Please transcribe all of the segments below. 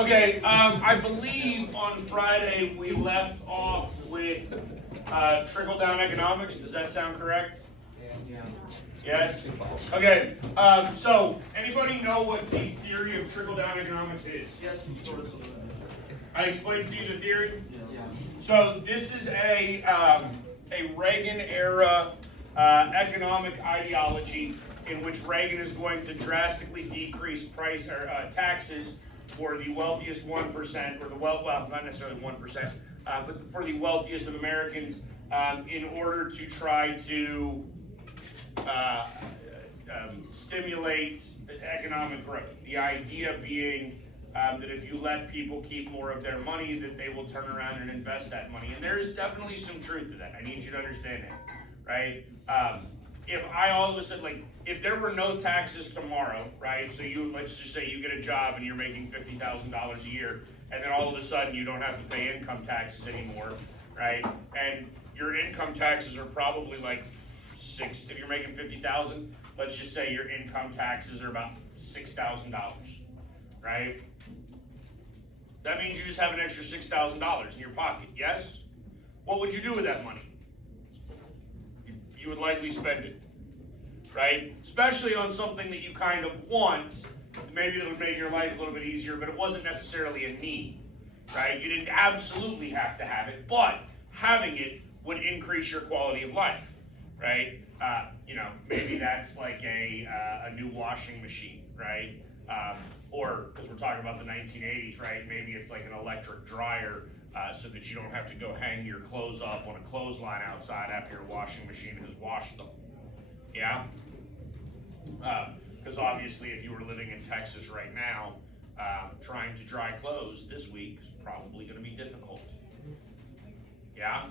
Okay, I believe on Friday we left off with trickle-down economics. Does that sound correct? Yeah. Yes? Okay, so anybody know what the theory of trickle-down economics is? Yes, I explained to you the theory? Yeah. So this is a Reagan-era economic ideology in which Reagan is going to drastically decrease price or taxes for the wealthiest 1%, or well, not necessarily 1%, but for the wealthiest of Americans, in order to try to stimulate economic growth. The idea being that if you let people keep more of their money, that they will turn around and invest that money. And there is definitely some truth to that. I need you to understand that, right? If I all of a sudden, like, if there were no taxes tomorrow, right? So let's just say you get a job and you're making $50,000 a year, and then all of a sudden you don't have to pay income taxes anymore, right? And your income taxes are probably like if you're making 50,000, let's just say your income taxes are about $6,000, right? That means you just have an extra $6,000 in your pocket, yes? What would you do with that money? You would likely spend it, right? Especially on something that you kind of want, maybe that would make your life a little bit easier, but it wasn't necessarily a need, right? You didn't absolutely have to have it, but having it would increase your quality of life, right? Maybe that's like a new washing machine, right? Or, because we're talking about the 1980s, right? Maybe it's like an electric dryer, so that you don't have to go hang your clothes up on a clothesline outside after your washing machine has washed them. Yeah? Because obviously if you were living in Texas right now, trying to dry clothes this week is probably going to be difficult. Yeah?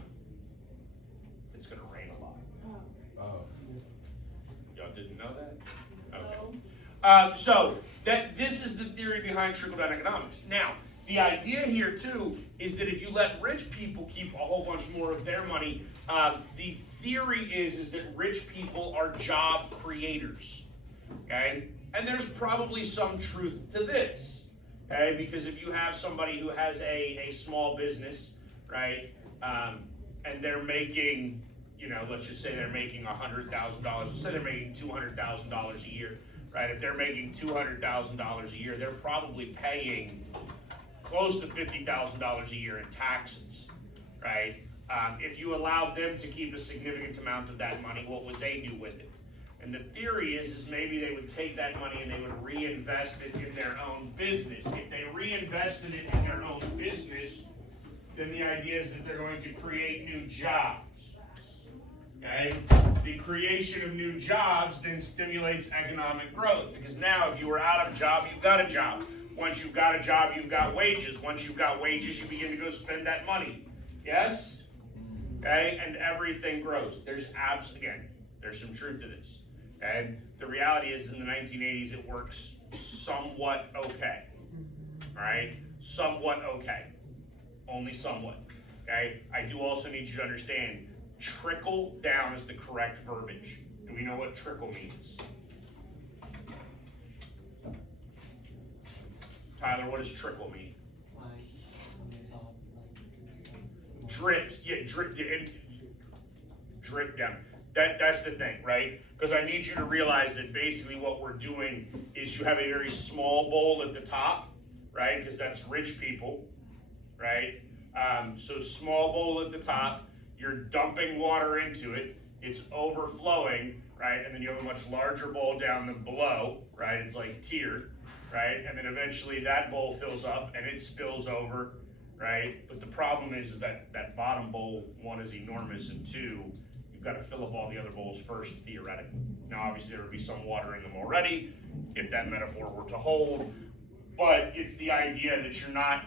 It's going to rain a lot. Oh. Y'all didn't know that? Okay. So this is the theory behind trickle-down economics. Now, the idea here too is that if you let rich people keep a whole bunch more of their money, the theory is that rich people are job creators. Okay? And there's probably some truth to this. Okay? Because if you have somebody who has a small business, right, and they're making, let's just say they're making $100,000. Let's say they're making $200,000 a year, right? If they're making $200,000 a year, they're probably paying close to $50,000 a year in taxes, right? If you allowed them to keep a significant amount of that money, what would they do with it? And the theory is maybe they would take that money and they would reinvest it in their own business. If they reinvested it in their own business, then the idea is that they're going to create new jobs. Okay? The creation of new jobs then stimulates economic growth, because now if you were out of a job, you've got a job. Once you've got a job, you've got wages. Once you've got wages, you begin to go spend that money. Yes? Okay? And everything grows. There's some truth to this. Okay? The reality is in the 1980s it works somewhat okay. Alright? Somewhat okay. Only somewhat. Okay? I do also need you to understand, trickle down is the correct verbiage. Do we know what trickle means? Tyler, what does trickle mean? Drip down. That's the thing, right? Because I need you to realize that basically what we're doing is you have a very small bowl at the top, right? Because that's rich people, right? So small bowl at the top, you're dumping water into it, it's overflowing, right? And then you have a much larger bowl down below, right? It's like tiered, right? And then eventually that bowl fills up and it spills over, right? But the problem is that that bottom bowl, one, is enormous, and two, you've got to fill up all the other bowls first, theoretically. Now, obviously, there would be some water in them already, if that metaphor were to hold, but it's the idea that it's not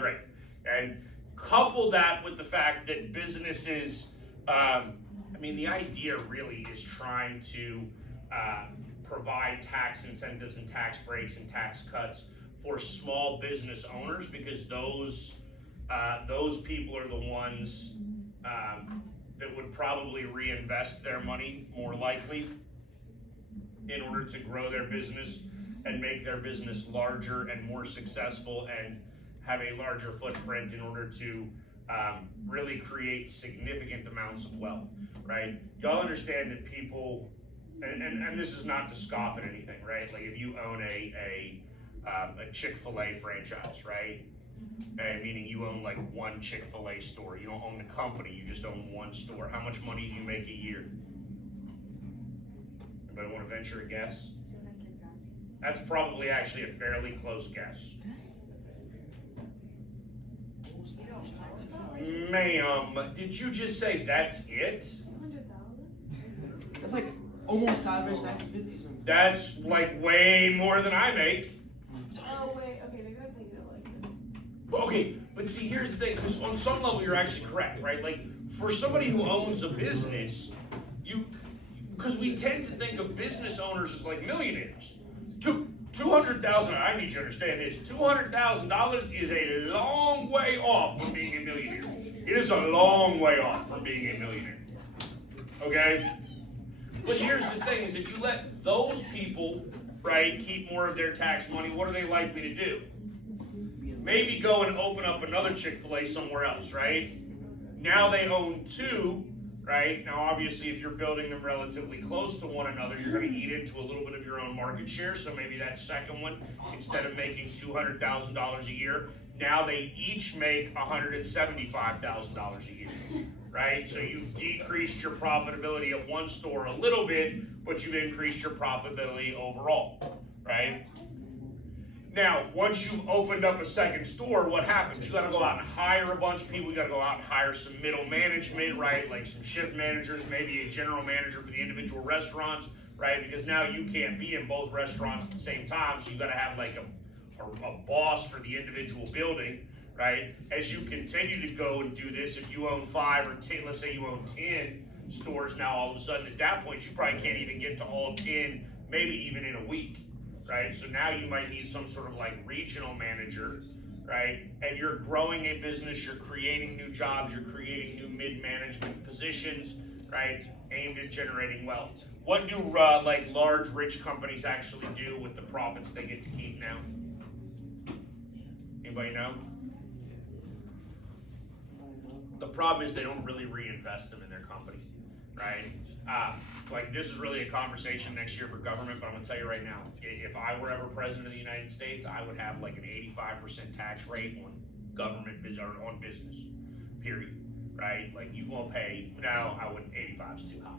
great. And couple that with the fact that businesses, the idea really is trying to provide tax incentives and tax breaks and tax cuts for small business owners, because those people are the ones that would probably reinvest their money more likely in order to grow their business and make their business larger and more successful and have a larger footprint in order to really create significant amounts of wealth, right? Y'all understand that people, and this is not to scoff at anything, right? Like if you own a Chick-fil-A franchise, right? Meaning you own like one Chick-fil-A store. You don't own the company, you just own one store. How much money do you make a year? Anybody want to venture a guess? 200,000. That's probably actually a fairly close guess. Ma'am, did you just say that's it? 200,000? That's like almost average 1950 something. That's like way more than I make. Oh wait, okay, maybe I'm thinking of like this. Okay, but see, here's the thing, because on some level you're actually correct, right? Like, for somebody who owns a business, because we tend to think of business owners as like millionaires. $200,000, I need you to understand this, $200,000 is a long way off from being a millionaire. It is a long way off from being a millionaire, okay? But here's the thing, is if you let those people, right, keep more of their tax money, what are they likely to do? Maybe go and open up another Chick-fil-A somewhere else, right? Now they own two, right? Now obviously if you're building them relatively close to one another, you're going to eat into a little bit of your own market share, so maybe that second one, instead of making $200,000 a year, now they each make $175,000 a year, right? So you've decreased your profitability at one store a little bit, but you've increased your profitability overall, right? Now, once you've opened up a second store, what happens? You gotta go out and hire a bunch of people, you gotta go out and hire some middle management, right? Like some shift managers, maybe a general manager for the individual restaurants, right? Because now you can't be in both restaurants at the same time, so you gotta have like a boss for the individual building, right? As you continue to go and do this, if you own 5 or 10, let's say you own 10 stores now, all of a sudden at that point, you probably can't even get to all 10, maybe even in a week. Right, so now you might need some sort of like regional manager, right? And you're growing a business, you're creating new jobs, you're creating new mid-management positions, right? Aimed at generating wealth. What do like large rich companies actually do with the profits they get to keep now? Anybody know? The problem is they don't really reinvest them in their companies, right? Like this is really a conversation next year for government, but I'm gonna tell you right now, if I were ever president of the United States, I would have like an 85% tax rate on government or on business, period, right? Like you won't pay, no, I wouldn't, 85 is too high.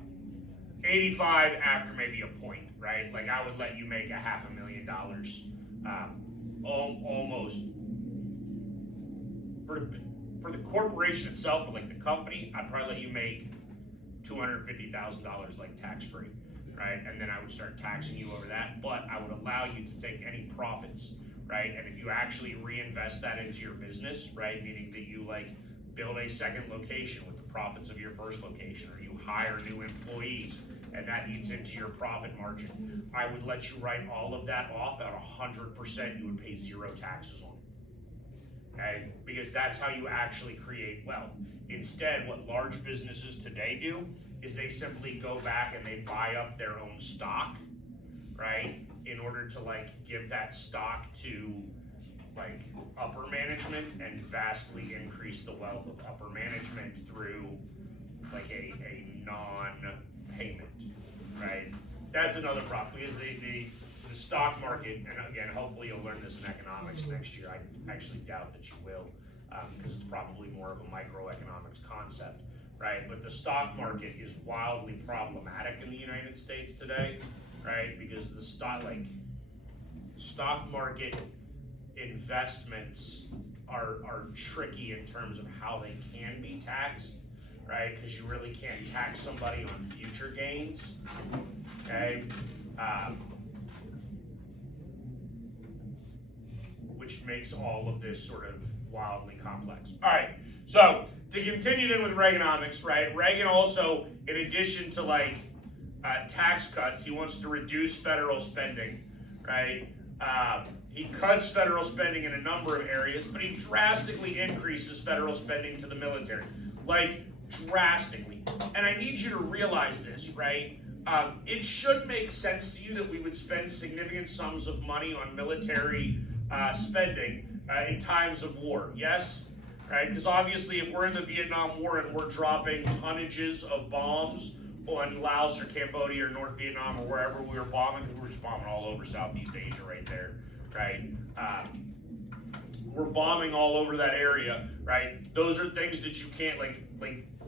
85 after maybe a point, right? Like I would let you make $500,000, almost, for the corporation itself, or like the company, I'd probably let you make $250,000 like tax-free, right? And then I would start taxing you over that, but I would allow you to take any profits, right? And if you actually reinvest that into your business, right? Meaning that you like build a second location with the profits of your first location, or you hire new employees and that eats into your profit margin, I would let you write all of that off at 100%, you would pay 0 taxes on it, okay? Because that's how you actually create wealth. Instead, what large businesses today do is they simply go back and they buy up their own stock, right? In order to like give that stock to like upper management and vastly increase the wealth of upper management through like a non-payment, right? That's another problem because the stock market, and again, hopefully you'll learn this in economics next year. I actually doubt that you will. Because it's probably more of a microeconomics concept, right? But the stock market is wildly problematic in the United States today, right? Because the stock market investments are tricky in terms of how they can be taxed, right? Because you really can't tax somebody on future gains, okay? Which makes all of this sort of wildly complex. All right, so to continue then with Reaganomics, right? Reagan also, in addition to like tax cuts, he wants to reduce federal spending, right? He cuts federal spending in a number of areas, but he drastically increases federal spending to the military, like drastically. And I need you to realize this, right? It should make sense to you that we would spend significant sums of money on military spending in times of war, yes? Right? Because obviously if we're in the Vietnam War and we're dropping tonnages of bombs on Laos or Cambodia or North Vietnam or wherever we were bombing, we were just bombing all over Southeast Asia right there, right? We're bombing all over that area, right? Those are things that you can't, like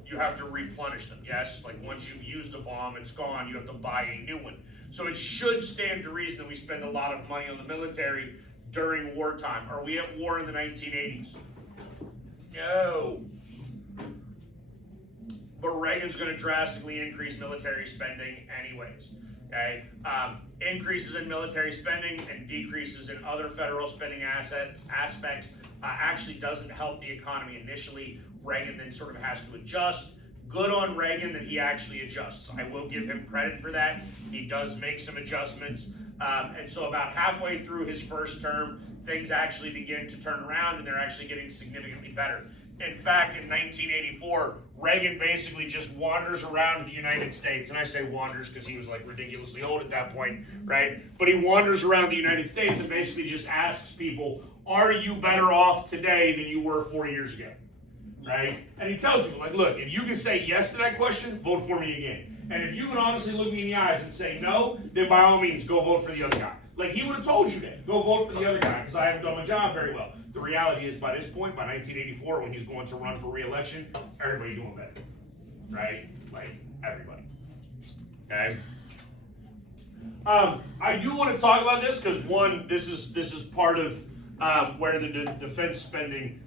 you have to replenish them, yes? Like once you've used a bomb, it's gone, you have to buy a new one. So it should stand to reason that we spend a lot of money on the military during wartime. Are we at war in the 1980s? No. But Reagan's going to drastically increase military spending anyways. Okay, increases in military spending and decreases in other federal spending aspects actually doesn't help the economy initially. Reagan then sort of has to adjust. Good on Reagan that he actually adjusts. I will give him credit for that. He does make some adjustments. And so about halfway through his first term, things actually begin to turn around and they're actually getting significantly better. In fact, in 1984, Reagan basically just wanders around the United States. And I say wanders because he was like ridiculously old at that point, right? But he wanders around the United States and basically just asks people, are you better off today than you were 4 years ago? Right? And he tells people, like, look, if you can say yes to that question, vote for me again. And if you can honestly look me in the eyes and say no, then by all means, go vote for the other guy. Like, he would have told you that. Go vote for the other guy because I haven't done my job very well. The reality is, by this point, by 1984, when he's going to run for re-election, everybody doing better. Right? Like, everybody. Okay? I do want to talk about this because, one, this is part of where the defense spending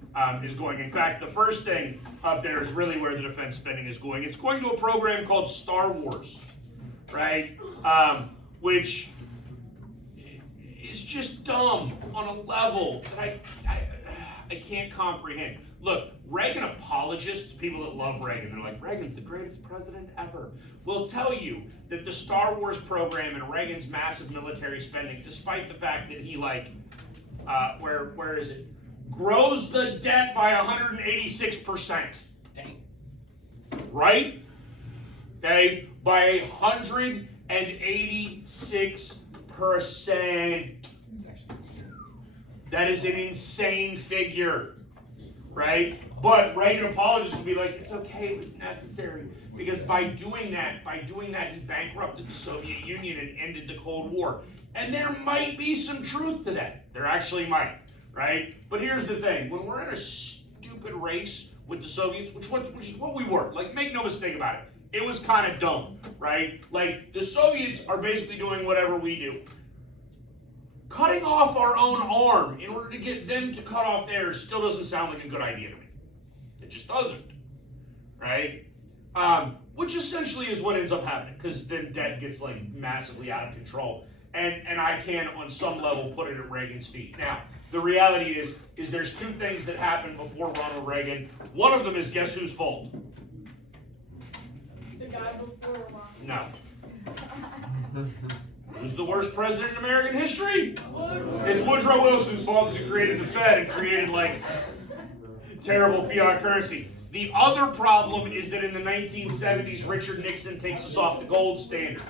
is going. In fact, the first thing up there is really where the defense spending is going. It's going to a program called Star Wars, right? Which is just dumb on a level that I can't comprehend. Look, Reagan apologists, people that love Reagan, they're like, Reagan's the greatest president ever, will tell you that the Star Wars program and Reagan's massive military spending, despite the fact that he where is it? Grows the debt by 186%. Dang. Right? Okay? By 186%. That is an insane figure. Right? But Reagan apologists will be like, it's okay, it was necessary. Because by doing that, he bankrupted the Soviet Union and ended the Cold War. And there might be some truth to that. There actually might. Right? But here's the thing. When we're in a stupid race with the Soviets, which is what we were, like, make no mistake about it, it was kind of dumb, right? Like, the Soviets are basically doing whatever we do. Cutting off our own arm in order to get them to cut off theirs still doesn't sound like a good idea to me. It just doesn't, right? Which essentially is what ends up happening, because then debt gets, like, massively out of control. And I can, on some level, put it at Reagan's feet. Now, the reality is there's two things that happened before Ronald Reagan. One of them is, guess whose fault? The guy before Obama. No. Who's the worst president in American history? It's Woodrow Wilson's fault because he created the Fed and created, like, terrible fiat currency. The other problem is that in the 1970s, Richard Nixon takes us off the gold standard.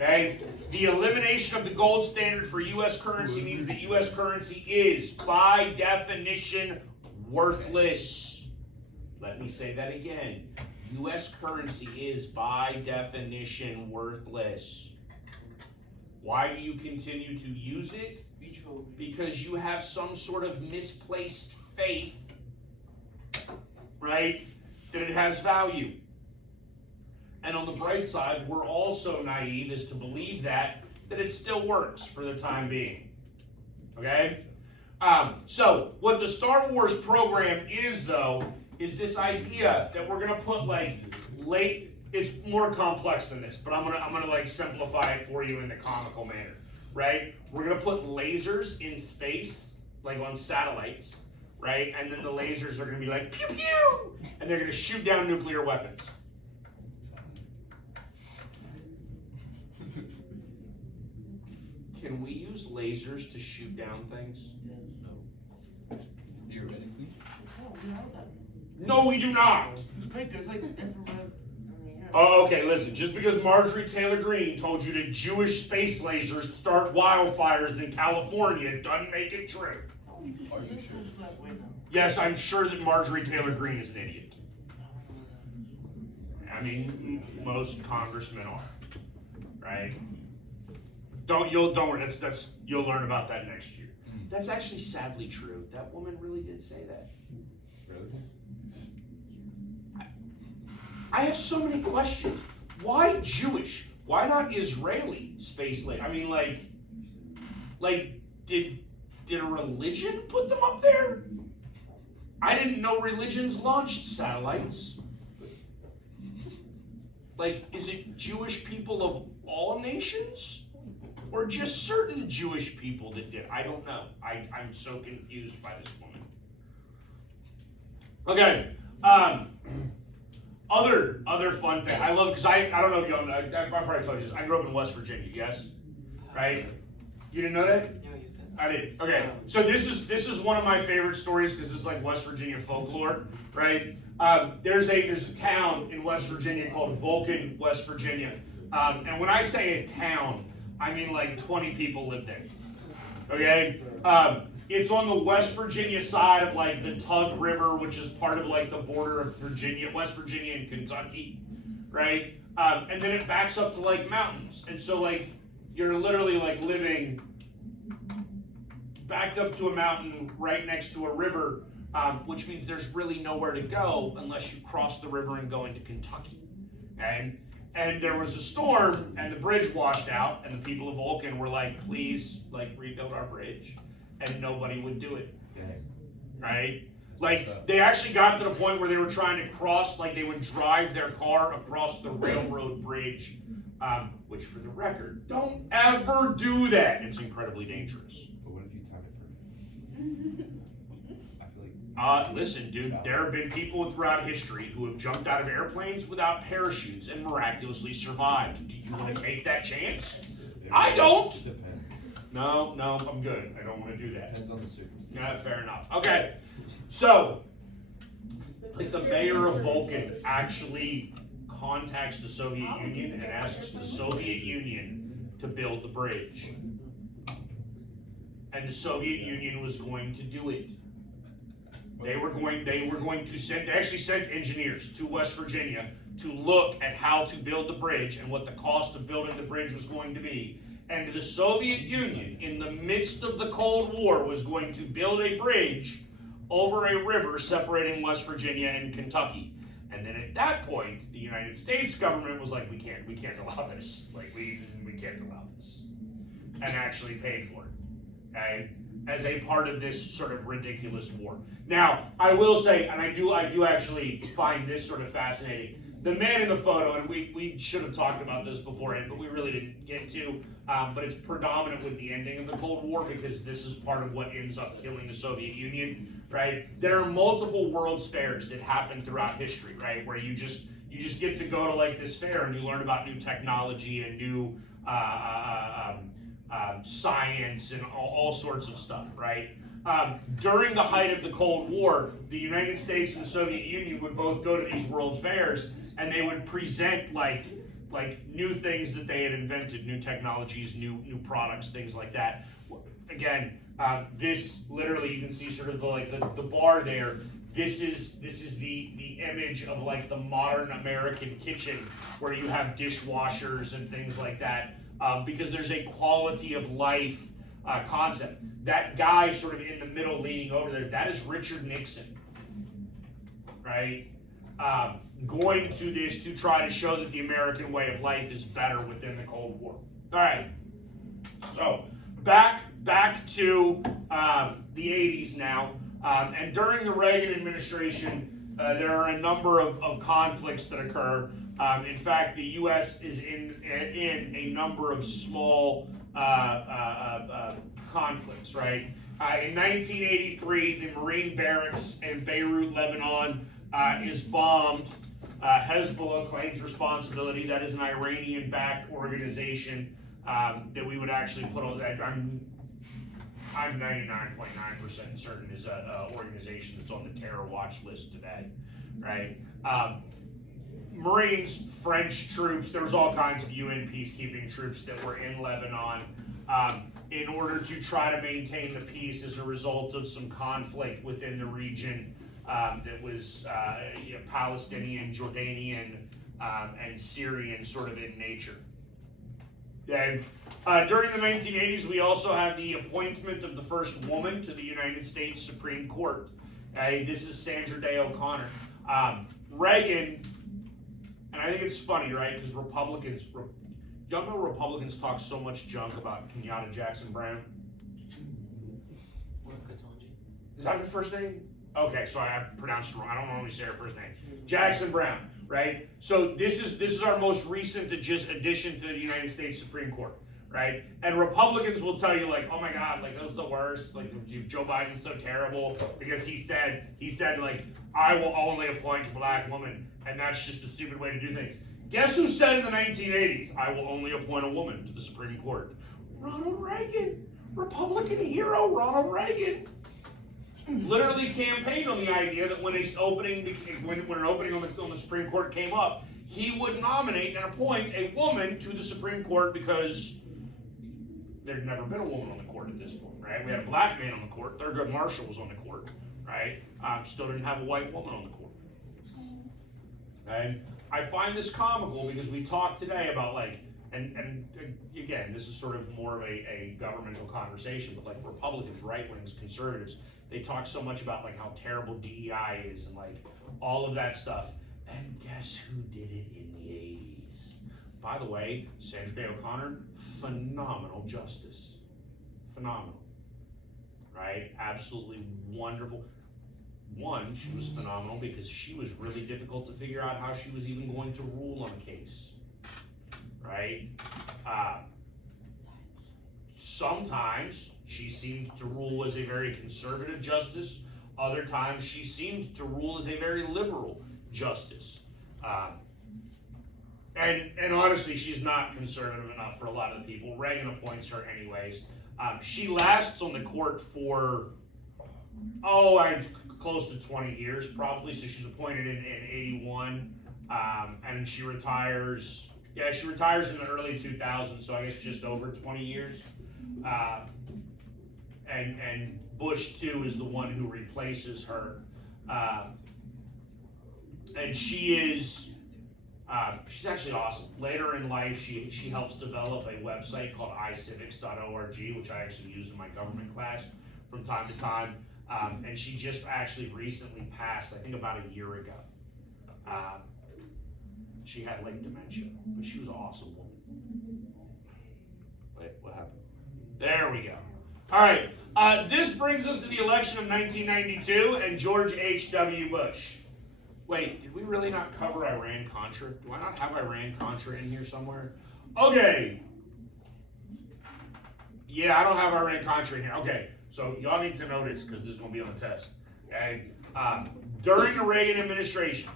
Okay? The elimination of the gold standard for U.S. currency means that U.S. currency is, by definition, worthless. Let me say that again. U.S. currency is, by definition, worthless. Why do you continue to use it? Because you have some sort of misplaced faith, right, that it has value. And on the bright side, we're also naive as to believe that it still works for the time being. Okay? So what the Star Wars program is, though, is this idea that we're gonna put it's more complex than this, but I'm gonna like simplify it for you in the comical manner, right? We're gonna put lasers in space, like on satellites, right? And then the lasers are gonna be like pew pew, and they're gonna shoot down nuclear weapons. Can we use lasers to shoot down things? No. Theoretically. No, we do not. Wait, there's like infrared in the air. Oh, okay, listen, just because Marjorie Taylor Greene told you that Jewish space lasers start wildfires in California doesn't make it true. Are you sure? Yes, I'm sure that Marjorie Taylor Greene is an idiot. I mean, most congressmen are, right? Don't worry. That's you'll learn about that next year. That's actually sadly true. That woman really did say that. Really? I have so many questions. Why Jewish? Why not Israeli space laser? I mean, like did a religion put them up there? I didn't know religions launched satellites. Like, is it Jewish people of all nations? Or just certain Jewish people that did? I don't know. I'm so confused by this woman. Okay. Other fun thing. I love, because I don't know if you know, I probably told you this. I grew up in West Virginia, yes? Right? You didn't know that? Yeah, you said. I did. Okay. So this is one of my favorite stories because it's like West Virginia folklore, right? There's a town in West Virginia called Vulcan, West Virginia. And when I say a town, I mean like 20 people live there. Okay? It's on the West Virginia side of like the Tug River, which is part of like the border of Virginia, West Virginia and Kentucky, right? And then it backs up to like mountains. And so like you're literally like living backed up to a mountain right next to a river, which means there's really nowhere to go unless you cross the river and go into Kentucky. And there was a storm and the bridge washed out and the people of Vulcan were like, please like rebuild our bridge. And nobody would do it, right? Like they actually got to the point where they were trying to cross, like they would drive their car across the railroad bridge, which for the record, don't ever do that. It's incredibly dangerous. But what if you time it perfect? I feel like. Listen, dude, there have been people throughout history who have jumped out of airplanes without parachutes and miraculously survived. Do you want to take that chance? I don't. Depends. No, I'm good. I don't want to do that. Depends on the circumstance. Yeah, fair enough. Okay, so the mayor of Vulcan actually contacts the Soviet Union and asks the Soviet Union to build the bridge. And the Soviet Union was going to do it. They actually sent engineers to West Virginia to look at how to build the bridge and what the cost of building the bridge was going to be. And the Soviet Union, in the midst of the Cold War, was going to build a bridge over a river separating West Virginia and Kentucky. And then at that point, the United States government was like, we can't allow this. Like, we can't allow this. And actually paid for it, okay? As a part of this sort of ridiculous war. Now, I will say, and I do actually find this sort of fascinating. The man in the photo, and we should have talked about this beforehand, but we really didn't get to, but it's predominant with the ending of the Cold War because this is part of what ends up killing the Soviet Union, right? There are multiple World's Fairs that happen throughout history, right? Where you just get to go to like this fair and you learn about new technology and new science and all sorts of stuff, right? During the height of the Cold War, the United States and the Soviet Union would both go to these World Fairs and they would present like new things that they had invented, new technologies, new products, things like that. Again, this literally you can see sort of the bar there. This is the image of like the modern American kitchen where you have dishwashers and things like that because there's a quality of life concept. That guy sort of in the middle leaning over there, that is Richard Nixon, right? Going to this to try to show that the American way of life is better within the Cold War. All right, so back to the 80s now, and during the Reagan administration, there are a number of conflicts that occur. In fact, the U.S. is in a number of small conflicts, right? In 1983, the Marine barracks in Beirut, Lebanon, is bombed. Hezbollah claims responsibility. That is an Iranian-backed organization that we would actually put on that. I'm 99.9% certain is an organization that's on the terror watch list today, right? Marines, French troops, there was all kinds of UN peacekeeping troops that were in Lebanon in order to try to maintain the peace as a result of some conflict within the region that was Palestinian, Jordanian, and Syrian sort of in nature. And during the 1980s, we also had the appointment of the first woman to the United States Supreme Court. This is Sandra Day O'Connor. Reagan, and I think it's funny, right? Because y'all know Republicans talk so much junk about Kenyatta Jackson Brown. Is that her first name? Okay, so I pronounced it wrong. I don't normally say her first name. Jackson Brown, right? So this is our most recent addition to the United States Supreme Court, right? And Republicans will tell you like, oh my God, like that was the worst. Like Joe Biden's so terrible because he said like, I will only appoint a black woman, and that's just a stupid way to do things. Guess who said in the 1980s, I will only appoint a woman to the Supreme Court? Ronald Reagan, Republican hero Ronald Reagan. Literally campaigned on the idea that when an opening on the Supreme Court came up, he would nominate and appoint a woman to the Supreme Court because there'd never been a woman on the court at this point, right? We had a black man on the court. Thurgood Marshall was on the court, right? Still didn't have a white woman on the court. And I find this comical because we talked today about like, and again, this is sort of more of a governmental conversation, but like Republicans, right wings, conservatives, they talk so much about like how terrible DEI is and like all of that stuff. And guess who did it in the 80s? By the way, Sandra Day O'Connor, phenomenal justice. Phenomenal. Right? Absolutely wonderful. One, she was phenomenal because she was really difficult to figure out how she was even going to rule on a case. Right? Sometimes she seemed to rule as a very conservative justice. Other times she seemed to rule as a very liberal justice. And honestly, she's not conservative enough for a lot of the people. Reagan appoints her anyways. She lasts on the court for, close to 20 years probably. So she's appointed in 81, and she retires. Yeah, she retires in the early 2000s, so I guess just over 20 years. And Bush too is the one who replaces her. And she is, she's actually awesome. Later in life, she helps develop a website called iCivics.org, which I actually use in my government class from time to time. And she just actually recently passed, I think about a year ago. She had like dementia, but she was an awesome woman. Wait, what happened? There we go. All right, this brings us to the election of 1992 and George H.W. Bush. Wait, did we really not cover Iran-Contra? Do I not have Iran-Contra in here somewhere? Okay. Yeah, I don't have Iran-Contra in here. Okay, so y'all need to know this because this is going to be on the test. Okay, during the Reagan administration,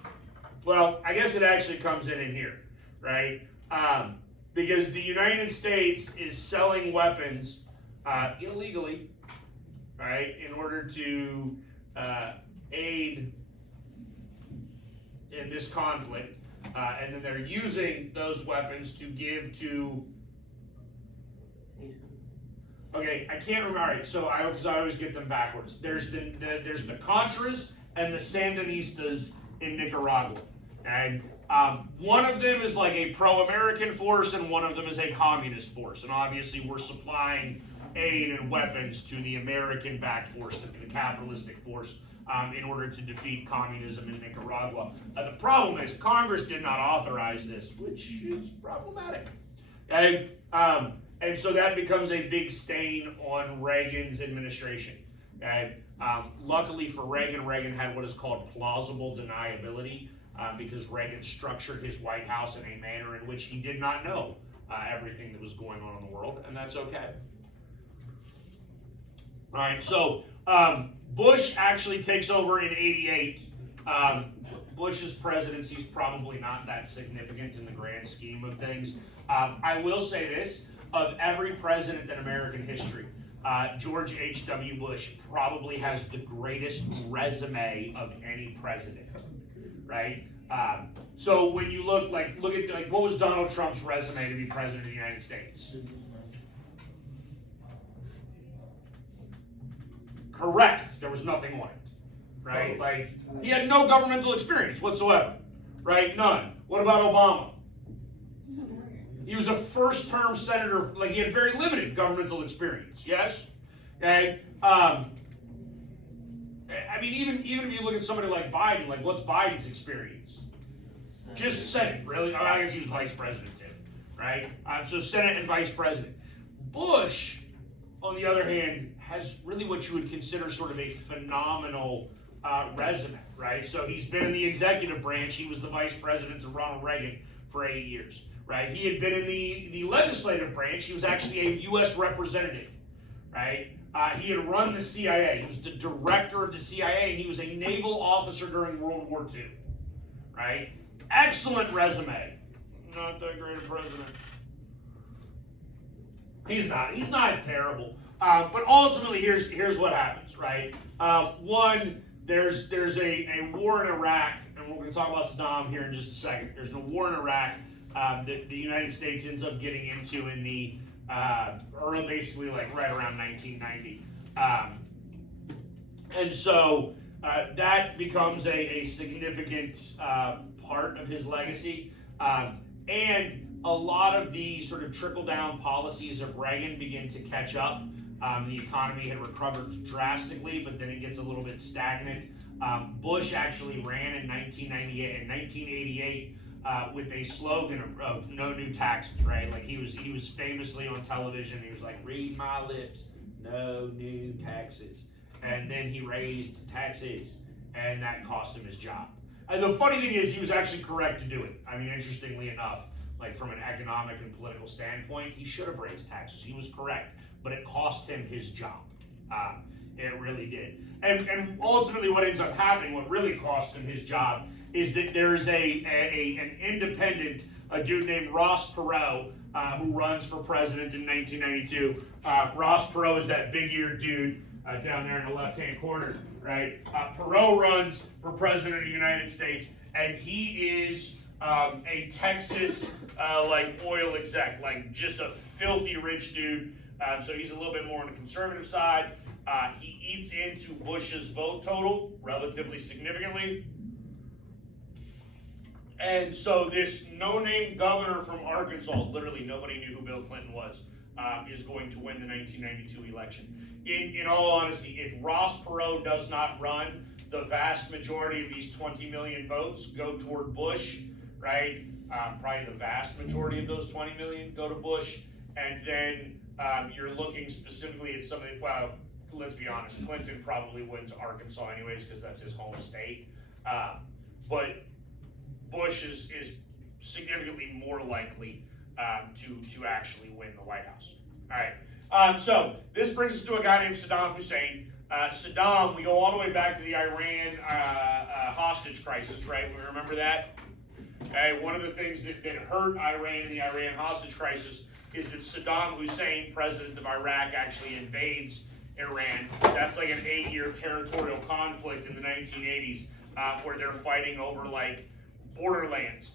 well, I guess it actually comes in here, right? Because the United States is selling weapons illegally, right, in order to aid in this conflict, and then they're using those weapons to give to. Okay, I can't remember. All right, so because I always get them backwards. There's the Contras and the Sandinistas in Nicaragua, and one of them is like a pro-American force, and one of them is a communist force. And obviously, we're supplying aid and weapons to the American-backed force, the capitalistic force, in order to defeat communism in Nicaragua. The problem is Congress did not authorize this, which is problematic. Okay? And so that becomes a big stain on Reagan's administration. Okay? Luckily for Reagan, Reagan had what is called plausible deniability, because Reagan structured his White House in a manner in which he did not know everything that was going on in the world, and that's okay. All right, so Bush actually takes over in 88. Bush's presidency is probably not that significant in the grand scheme of things. I will say this, of every president in American history, George H.W. Bush probably has the greatest resume of any president, right? So when you look at what was Donald Trump's resume to be president of the United States? Correct. There was nothing on it, right? Like he had no governmental experience whatsoever, right? None. What about Obama? He was a first-term senator. Like he had very limited governmental experience. Yes. Okay. I mean, even if you look at somebody like Biden, like what's Biden's experience? Just Senate, really? Oh, I guess he was vice president too, right? So Senate and vice president. Bush, on the other hand, has really what you would consider sort of a phenomenal resume, right? So he's been in the executive branch. He was the vice president to Ronald Reagan for 8 years, right? He had been in the legislative branch. He was actually a U.S. representative, right? He had run the CIA. He was the director of the CIA, and he was a naval officer during World War II, right? Excellent resume. Not that great a president. He's not terrible. But ultimately, here's what happens, right? One, there's a war in Iraq, and we're going to talk about Saddam here in just a second. There's a war in Iraq that the United States ends up getting into in the early, basically like right around 1990. And so that becomes a significant part of his legacy. And a lot of the sort of trickle-down policies of Reagan begin to catch up. The economy had recovered drastically, but then it gets a little bit stagnant. Bush actually ran in 1988 with a slogan of no new taxes, right? Like he was famously on television. He was like, "Read my lips, no new taxes." And then he raised taxes, and that cost him his job. And the funny thing is, he was actually correct to do it. I mean, interestingly enough, like from an economic and political standpoint, he should have raised taxes. He was correct, but it cost him his job. It really did. And ultimately what ends up happening, what really costs him his job, is that there's an independent, a dude named Ross Perot, who runs for president in 1992. Ross Perot is that big-eared dude down there in the left-hand corner, right? Perot runs for president of the United States, and he is a Texas like oil exec, like just a filthy rich dude. So he's a little bit more on the conservative side. He eats into Bush's vote total relatively significantly. And so this no-name governor from Arkansas, literally nobody knew who Bill Clinton was, is going to win the 1992 election. In all honesty, if Ross Perot does not run, the vast majority of these 20 million votes go toward Bush, right? Probably the vast majority of those 20 million go to Bush. And then you're looking specifically at something, well, let's be honest, Clinton probably wins Arkansas anyways because that's his home state. But Bush is significantly more likely to actually win the White House. All right. So this brings us to a guy named Saddam Hussein. Saddam, we go all the way back to the Iran hostage crisis, right? We remember that? Okay. One of the things that hurt Iran in the Iran hostage crisis is that Saddam Hussein, president of Iraq, actually invades Iran. That's like an 8-year territorial conflict in the 1980s where they're fighting over like borderlands.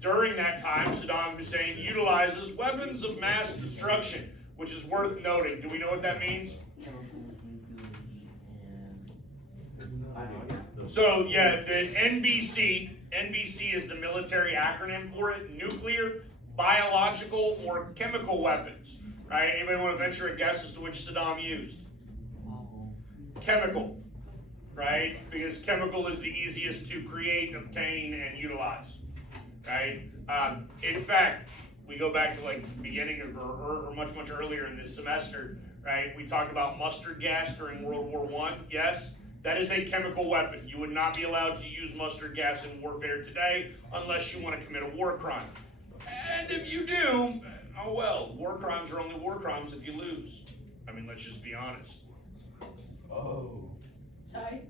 During that time, Saddam Hussein utilizes weapons of mass destruction, which is worth noting. Do we know what that means? So yeah, the NBC is the military acronym for it: nuclear, biological, or chemical weapons. Right? Anybody want to venture a guess as to which Saddam used? Chemical. Right? Because chemical is the easiest to create, obtain, and utilize. Right? In fact, we go back to like the beginning of, or much earlier in this semester, right? We talked about mustard gas during World War I. Yes, that is a chemical weapon. You would not be allowed to use mustard gas in warfare today unless you want to commit a war crime. And if you do, oh well, war crimes are only war crimes if you lose. I mean, let's just be honest. Oh. Tight.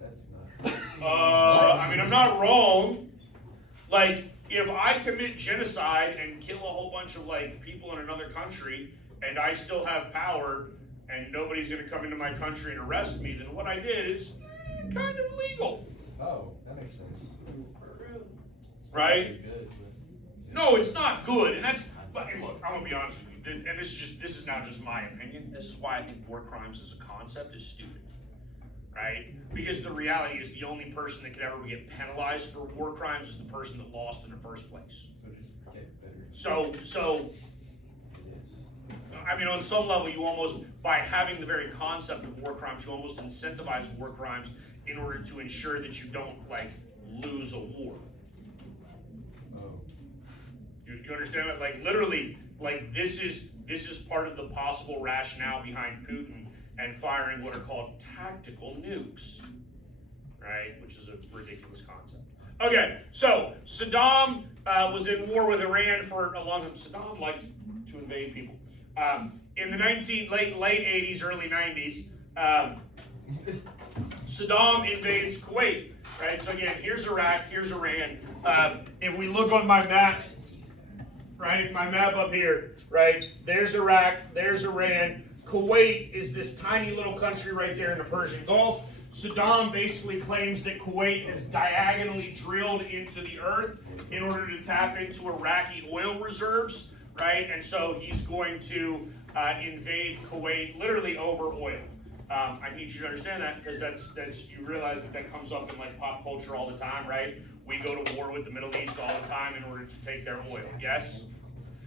That's not. I mean, I'm not wrong. Like, if I commit genocide and kill a whole bunch of like people in another country, and I still have power, and nobody's gonna come into my country and arrest me, then what I did is kind of legal. Oh, that makes sense. right? Good, No, it's not good, and that's. But hey, look, I'm gonna be honest with you, and this is now just my opinion. This is why I think war crimes as a concept is stupid, right? Because the reality is the only person that could ever get penalized for war crimes is the person that lost in the first place. so just get better. So, I mean, on some level, you almost, by having the very concept of war crimes, you almost incentivize war crimes in order to ensure that you don't, like, lose a war. Oh. You understand that? Like, literally, like, this is part of the possible rationale behind Putin and firing what are called tactical nukes, right? Which is a ridiculous concept. Okay, so Saddam was in war with Iran for a long time. Saddam liked to invade people. In the late 80s, early 90s, Saddam invades Kuwait, right? So again, here's Iraq, here's Iran. If we look on my map, right, my map up here, right, there's Iraq, there's Iran. Kuwait is this tiny little country right there in the Persian Gulf. Saddam basically claims that Kuwait is diagonally drilled into the earth in order to tap into Iraqi oil reserves, right? And so he's going to invade Kuwait literally over oil. I need you to understand that because that's you realize that comes up in like pop culture all the time, right? We go to war with the Middle East all the time in order to take their oil. Yes?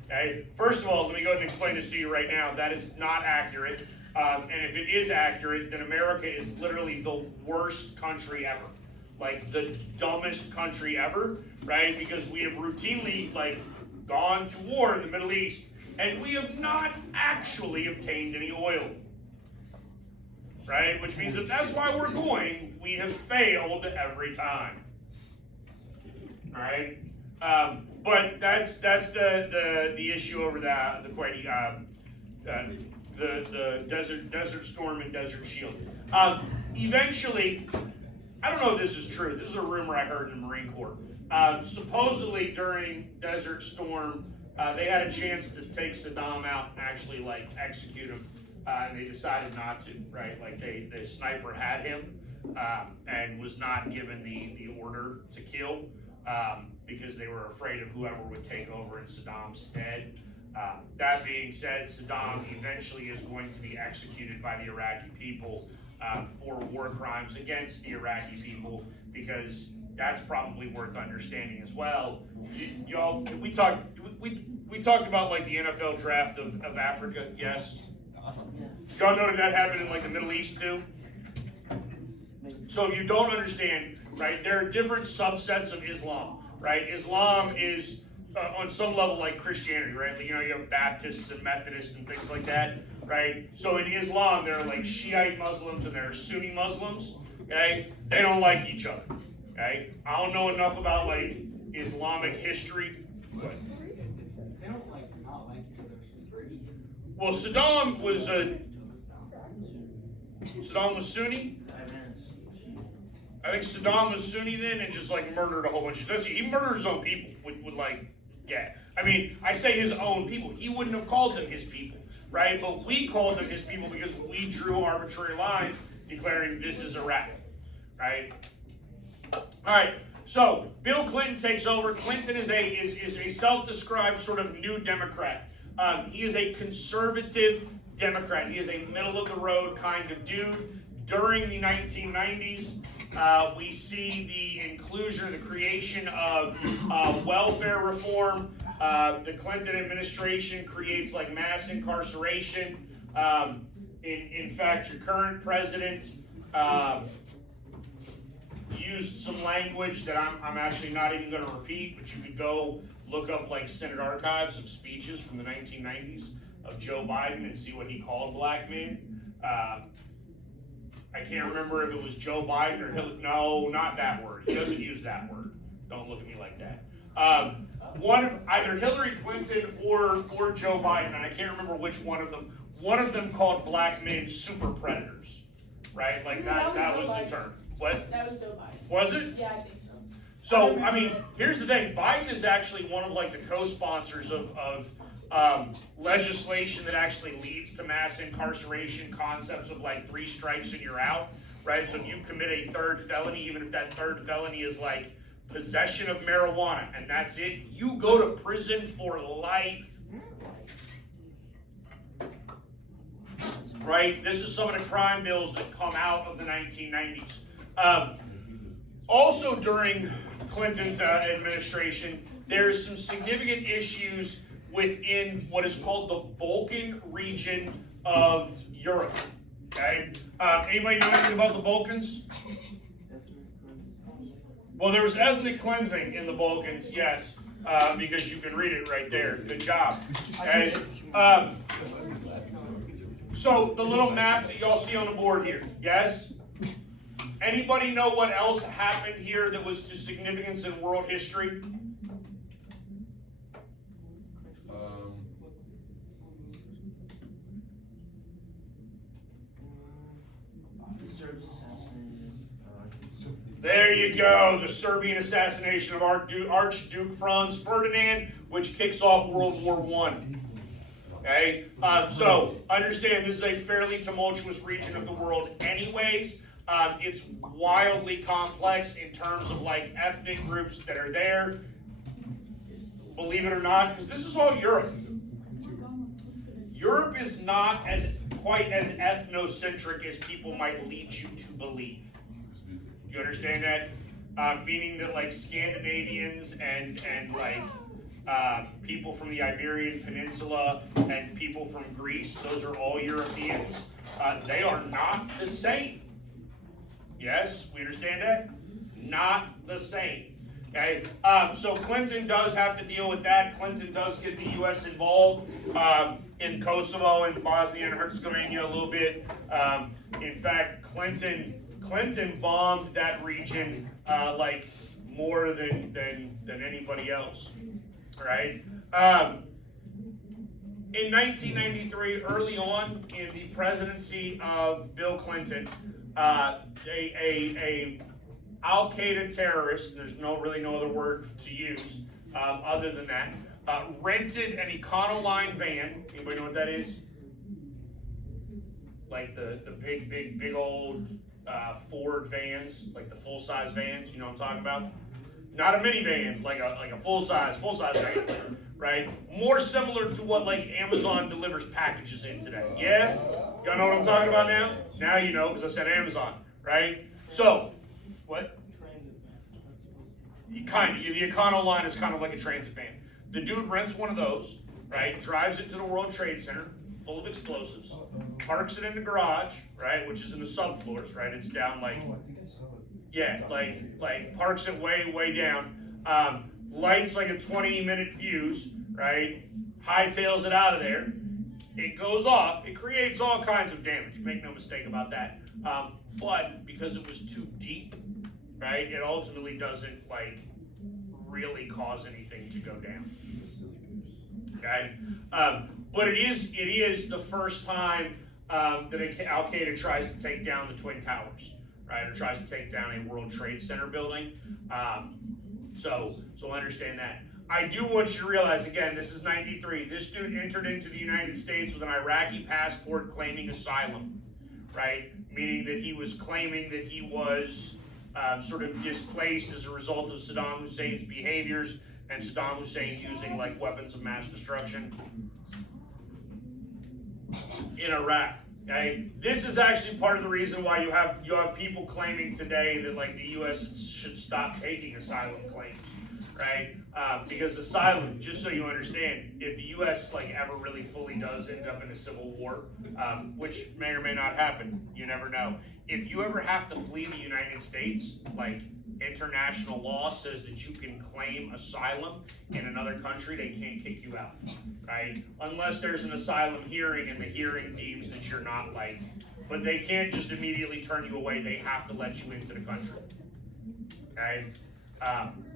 Okay. First of all, let me go ahead and explain this to you right now. That is not accurate. And if it is accurate, then America is literally the worst country ever. Like the dumbest country ever, right? Because we have routinely like gone to war in the Middle East and we have not actually obtained any oil. Right? Which means that that's why we're going, we have failed every time. Alright? But that's the issue over the Kuwaiti, the Desert Storm and Desert Shield. Eventually, I don't know if this is true. This is a rumor I heard in the Marine Corps. Supposedly during Desert Storm, they had a chance to take Saddam out and actually like execute him, and they decided not to. Right? Like the sniper had him and was not given the order to kill. Because they were afraid of whoever would take over in Saddam's stead. That being said, Saddam eventually is going to be executed by the Iraqi people for war crimes against the Iraqi people, because that's probably worth understanding as well. Y'all, we talked about like the NFL draft of Africa, yes? Y'all know that happened in like the Middle East too? So if you don't understand, right, there are different subsets of Islam, right? Islam is on some level like Christianity, right? Like, you know, you have Baptists and Methodists and things like that, right? So in Islam, there are like Shiite Muslims and there are Sunni Muslims, okay? They don't like each other, okay? I don't know enough about like Islamic history, but They don't like not like each other. well, Saddam was Sunni. I think Saddam was Sunni then and just like murdered a whole bunch of. He murdered his own people with like, yeah. I mean, I say his own people. He wouldn't have called them his people, right? But we called them his people because we drew arbitrary lines declaring this is Iraq, right? All right. So Bill Clinton takes over. Clinton is a self-described sort of new Democrat. He is a conservative Democrat. He is a middle-of-the-road kind of dude. During the 1990s, we see the inclusion, the creation of welfare reform. The Clinton administration creates like mass incarceration. In fact, your current president used some language that I'm actually not even going to repeat, but you could go look up like Senate archives of speeches from the 1990s of Joe Biden and see what he called black men. I can't remember if it was Joe Biden or Hillary. No, not that word. He doesn't use that word. Don't look at me like that. One of either Hillary Clinton or Joe Biden, and I can't remember which one of them. One of them called black men super predators, right? Like that was the term. What? That was Joe Biden. Was it? Yeah, I think so. So, I mean, here's the thing. Biden is actually one of like the co-sponsors of legislation that actually leads to mass incarceration, concepts of like 3 strikes and you're out, right? So if you commit a third felony, even if that third felony is like possession of marijuana, and that's it. You go to prison for life. Right? This is some of the crime bills that come out of the 1990s. Also during Clinton's administration, there's some significant issues within what is called the Balkan region of Europe. Okay? Anybody know anything about the Balkans? Well, there was ethnic cleansing in the Balkans, yes, because you can read it right there. Good job. Okay? So the little map that y'all see on the board here, yes? Anybody know what else happened here that was to significance in world history? There you go, the Serbian assassination of Archduke Franz Ferdinand, which kicks off World War I. Okay, so understand this is a fairly tumultuous region of the world anyways. It's wildly complex in terms of like ethnic groups that are there. Believe it or not, because this is all Europe. Europe is not quite as ethnocentric as people might lead you to believe. Do you understand that? Meaning that like Scandinavians and like people from the Iberian Peninsula and people from Greece, those are all Europeans. They are not the same. Yes, we understand that? Not the same. Okay, so Clinton does have to deal with that. Clinton does get the U.S. involved in Kosovo and Bosnia and Herzegovina a little bit. In fact, Clinton bombed that region like more than anybody else. Right? In 1993, early on in the presidency of Bill Clinton, a Al-Qaeda terrorist, there's really no other word to use other than that, rented an Econoline van. Anybody know what that is? Like the big old Ford vans, like the full-size vans, you know what I'm talking about? Not a minivan, like a full-size van, right? More similar to what like Amazon delivers packages in today. Yeah? Y'all know what I'm talking about now? Now you know, because I said Amazon, right? So, what? The Econoline is kind of like a transit van. The dude rents one of those, right? Drives it to the World Trade Center, full of explosives, parks it in the garage, right? Which is in the subfloors, right? It's down like, yeah, like parks it way down. Lights like a 20-minute fuse, right? Hightails it out of there. It goes off. It creates all kinds of damage. Make no mistake about that. But because it was too deep, right? It ultimately doesn't like really cause anything to go down. Okay, but it is the first time that Al-Qaeda tries to take down the Twin Towers, right? Or tries to take down a World Trade Center building. So understand that. I do want you to realize, again, this is 93. This dude entered into the United States with an Iraqi passport claiming asylum, right? Meaning that he was claiming that he was sort of displaced as a result of Saddam Hussein's behaviors and Saddam Hussein using like weapons of mass destruction in Iraq. Okay? This is actually part of the reason why you have people claiming today that like the U.S. should stop taking asylum claims, right? Because asylum, just so you understand, if the U.S. like ever really fully does end up in a civil war, which may or may not happen, you never know. If you ever have to flee the United States, like international law says that you can claim asylum in another country, they can't kick you out, right? Unless there's an asylum hearing and the hearing deems that you're not like, but they can't just immediately turn you away, they have to let you into the country, okay?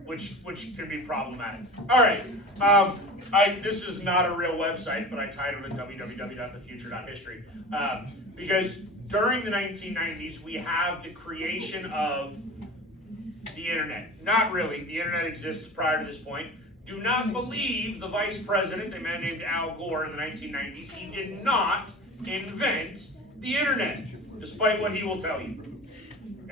Which can be problematic. All right, this is not a real website, but I titled it www.thefuture.history because during the 1990s, we have the creation of the internet. Not really, the internet exists prior to this point. Do not believe the vice president, a man named Al Gore in the 1990s, he did not invent the internet, despite what he will tell you.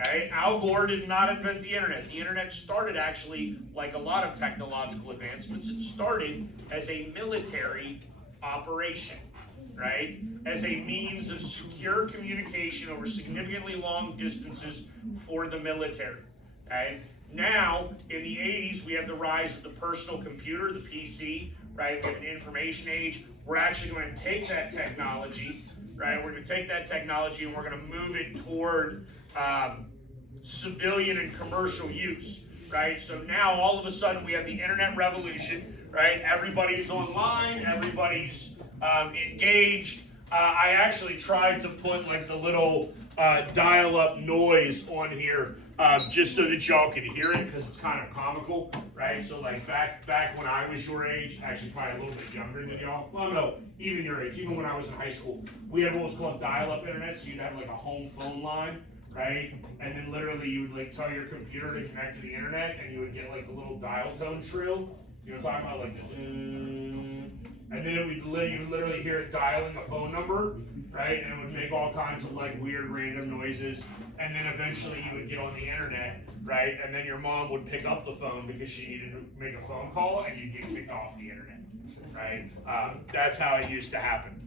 Okay? Al Gore did not invent the internet. The internet started actually, like a lot of technological advancements, it started as a military operation, right? As a means of secure communication over significantly long distances for the military, okay? Now, in the 80s, we have the rise of the personal computer, the PC, right? We have an information age. We're actually going to take that technology, right? We're going to take that technology and we're going to move it toward civilian and commercial use, right? So now, all of a sudden, we have the internet revolution, right? Everybody's online, everybody's engaged. I actually tried to put like the little dial-up noise on here just so that y'all could hear it because it's kind of comical, right? So like back when I was your age, actually probably a little bit younger than y'all. Well, no, even your age. Even when I was in high school, we had what was called dial-up internet. So you'd have like a home phone line, right? And then literally you would like tell your computer to connect to the internet, and you would get like a little dial tone trill. You know what I'm talking about, like the. And then you would literally hear it dialing a phone number, right? And it would make all kinds of like weird random noises. And then eventually you would get on the internet, right? And then your mom would pick up the phone because she needed to make a phone call, and you'd get kicked off the internet, right? That's how it used to happen.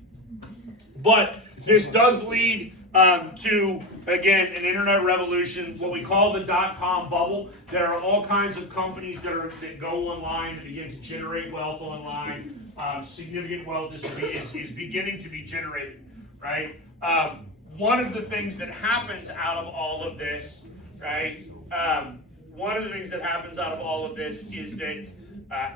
But this does lead to, again, an internet revolution, what we call the dot-com bubble. There are all kinds of companies that go online and begin to generate wealth online. Significant wealth is beginning to be generated, right? One of the things that happens out of all of this, right? One of the things that happens out of all of this is that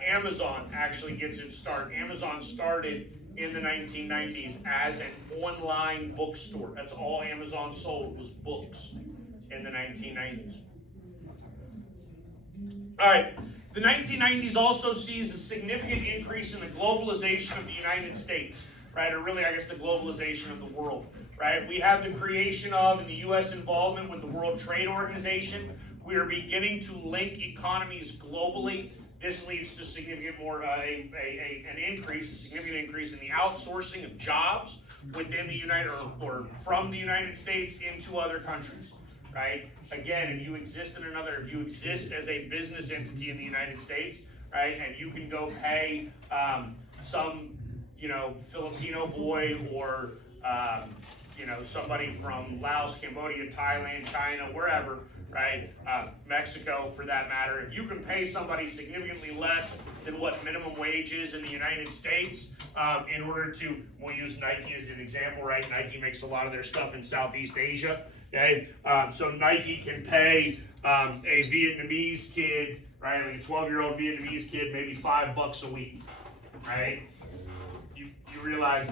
Amazon actually gets its start. Amazon started in the 1990s as an online bookstore. That's all Amazon sold was books in the 1990s. All right. The 1990s also sees a significant increase in the globalization of the United States, right? Or really, I guess, the globalization of the world, right? We have the creation of and the U.S. involvement with the World Trade Organization. We are beginning to link economies globally. This leads to significant a significant increase in the outsourcing of jobs within the United or from the United States into other countries. Right? Again, if you exist as a business entity in the United States, right, and you can go pay some, Filipino boy or, somebody from Laos, Cambodia, Thailand, China, wherever, right, Mexico for that matter, if you can pay somebody significantly less than what minimum wage is in the United States, in order to, we'll use Nike as an example, right? Nike makes a lot of their stuff in Southeast Asia. Okay, so Nike can pay a Vietnamese kid, right, like a 12-year-old Vietnamese kid, maybe $5 a week, right? You realize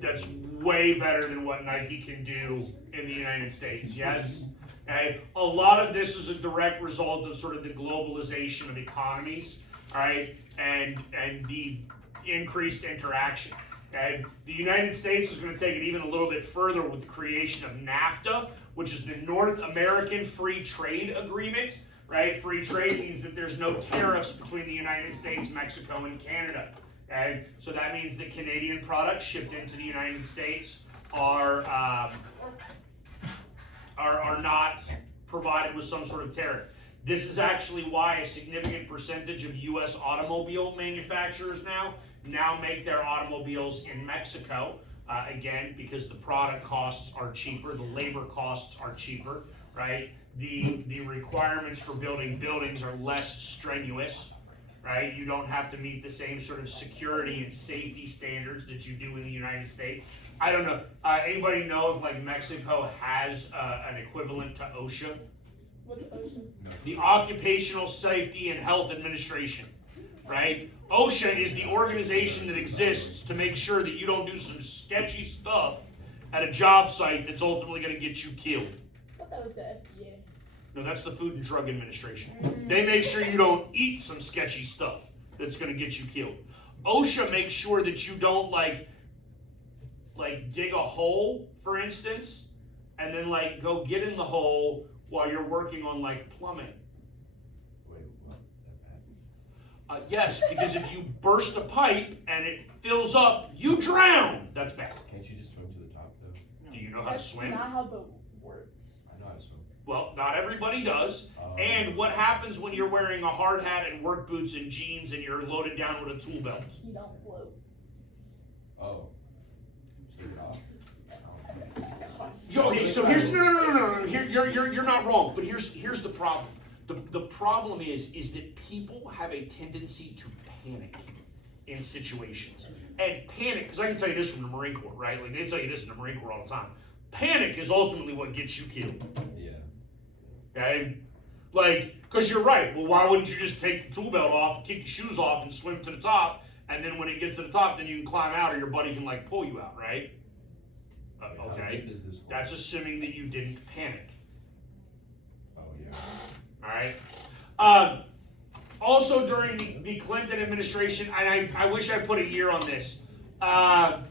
that's way better than what Nike can do in the United States, yes? Okay, a lot of this is a direct result of sort of the globalization of economies, all right, and the increased interaction. Okay? The United States is going to take it even a little bit further with the creation of NAFTA, which is the North American Free Trade Agreement, right? Free trade means that there's no tariffs between the United States, Mexico, and Canada. Okay? So that means that Canadian products shipped into the United States are not provided with some sort of tariff. This is actually why a significant percentage of U.S. automobile manufacturers now make their automobiles in Mexico, again, because the product costs are cheaper, the labor costs are cheaper, right? The requirements for building buildings are less strenuous, right? You don't have to meet the same sort of security and safety standards that you do in the United States. I don't know. Anybody know if like Mexico has an equivalent to OSHA? What's OSHA? The Occupational Safety and Health Administration, right? OSHA is the organization that exists to make sure that you don't do some sketchy stuff at a job site that's ultimately going to get you killed. I thought that was the FDA. No, that's the Food and Drug Administration. They make sure you don't eat some sketchy stuff that's going to get you killed. OSHA makes sure that you don't like dig a hole, for instance, and then like go get in the hole while you're working on like plumbing. Wait, what? That bad? Yes, because if you burst a pipe and it fills up, you drown. That's bad. Can't you just swim to the top though? Do you know how to swim? That's not how the works. I know how to swim. Well, not everybody does. And what happens when you're wearing a hard hat and work boots and jeans and you're loaded down with a tool belt? You don't float. Oh. Take it off. Okay, so here's no. Here, you're not wrong, but here's the problem. The problem is that people have a tendency to panic in situations. And panic, because I can tell you this from the Marine Corps, right? Like they tell you this in the Marine Corps all the time. Panic is ultimately what gets you killed. Yeah. Okay? Like, because you're right. Well, why wouldn't you just take the tool belt off, kick your shoes off, and swim to the top? And then when it gets to the top, then you can climb out, or your buddy can like pull you out, right? Okay. Is this That's assuming that you didn't panic. Oh yeah. All right. Also during the Clinton administration, and I wish I put a year on this. I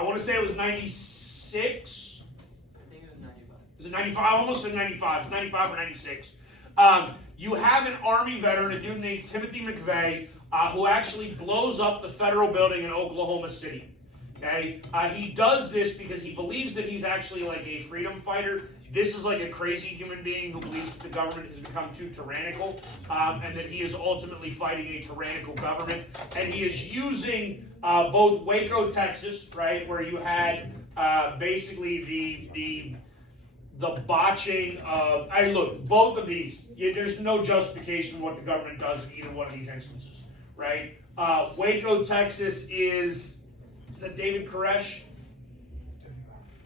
want to say it was 96. I think it was 95. Is it 95? I almost said 95. It's 95 or 96. You have an Army veteran, a dude named Timothy McVeigh, who actually blows up the federal building in Oklahoma City. Okay? He does this because he believes that he's actually like a freedom fighter. This is like a crazy human being who believes that the government has become too tyrannical, and that he is ultimately fighting a tyrannical government. And he is using both Waco, Texas, right, where you had basically the botching of. Look, both of these, there's no justification for what the government does in either one of these instances, right? Waco, Texas is that David Koresh?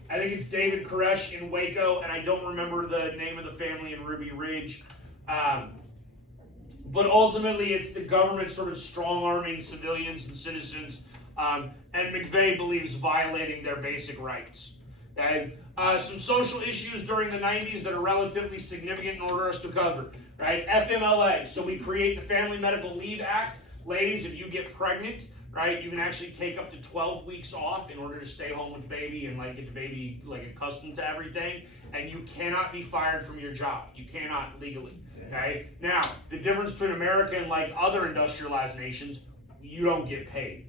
I think it's David Koresh in Waco, and I don't remember the name of the family in Ruby Ridge. But ultimately, it's the government sort of strong-arming civilians and citizens, and McVeigh believes violating their basic rights. Okay? Some social issues during the 90s that are relatively significant in order for us to cover. Right? FMLA. So we create the Family Medical Leave Act. Ladies, if you get pregnant, right, you can actually take up to 12 weeks off in order to stay home with the baby and like get the baby like accustomed to everything. And you cannot be fired from your job. You cannot legally. Okay? Now, the difference between America and like other industrialized nations, you don't get paid.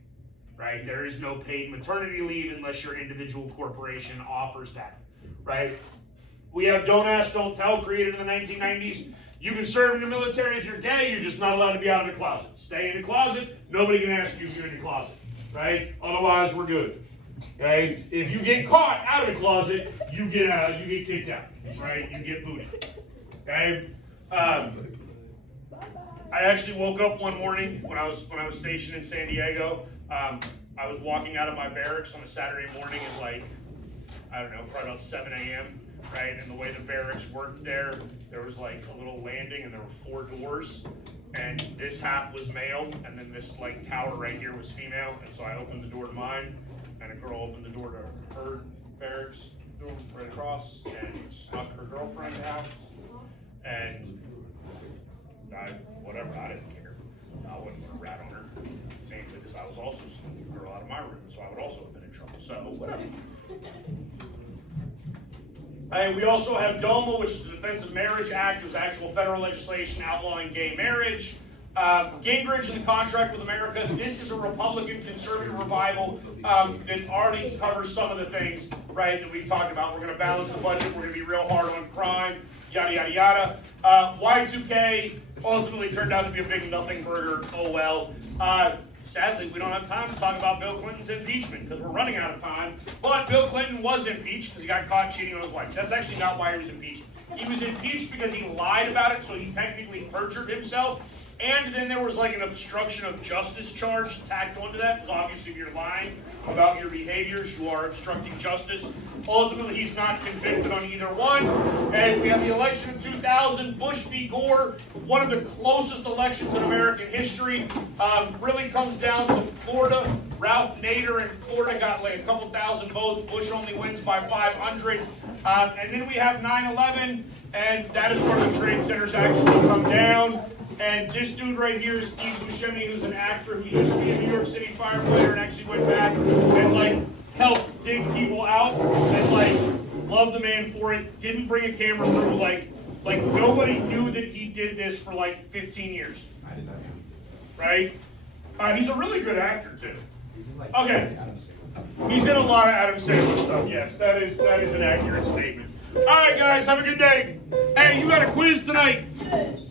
Right? There is no paid maternity leave unless your individual corporation offers that. Right? We have Don't Ask, Don't Tell, created in the 1990s. You can serve in the military if you're gay, you're just not allowed to be out in the closet. Stay in the closet, nobody can ask you if you're in the closet, right? Otherwise, we're good, okay? If you get caught out of the closet, you get kicked out, right? You get booted, okay? I actually woke up one morning when I was stationed in San Diego. I was walking out of my barracks on a Saturday morning at like, I don't know, probably about 7 a.m., right? And the way the barracks worked there was like a little landing and there were 4 doors. And this half was male, and then this like tower right here was female. And so I opened the door to mine, and a girl opened the door to her barracks door right across, and snuck her girlfriend out. And I didn't care. I wouldn't put a rat on her, mainly because I was also sneaking a girl out of my room, so I would also have been in trouble. So whatever. And we also have DOMA, which is the Defense of Marriage Act. It was actual federal legislation outlawing gay marriage. Gingrich and the Contract with America. This is a Republican conservative revival that already covers some of the things, right, that we've talked about. We're going to balance the budget. We're going to be real hard on crime, yada, yada, yada. Y2K ultimately turned out to be a big nothing burger. Oh, well. Sadly, we don't have time to talk about Bill Clinton's impeachment because we're running out of time. But Bill Clinton was impeached because he got caught cheating on his wife. That's actually not why he was impeached. He was impeached because he lied about it, so he technically perjured himself. And then there was like an obstruction of justice charge tacked onto that, because obviously if you're lying about your behaviors, you are obstructing justice. Ultimately, he's not convicted on either one. And we have the election in 2000, Bush v. Gore, one of the closest elections in American history. Really comes down to Florida. Ralph Nader in Florida got like a couple thousand votes. Bush only wins by 500. And then we have 9/11, and that is where the trade centers actually come down. And this dude right here is Steve Buscemi, who's an actor who used to be a New York City firefighter and actually went back and like helped dig people out and like loved the man for it. Didn't bring a camera through, like nobody knew that he did this for like 15 years. I did not know. Right? He's a really good actor too. Like Okay. He's in a lot of Adam Sandler stuff. Yes, that is an accurate statement. All right, guys, have a good day. Hey, you got a quiz tonight. Yes.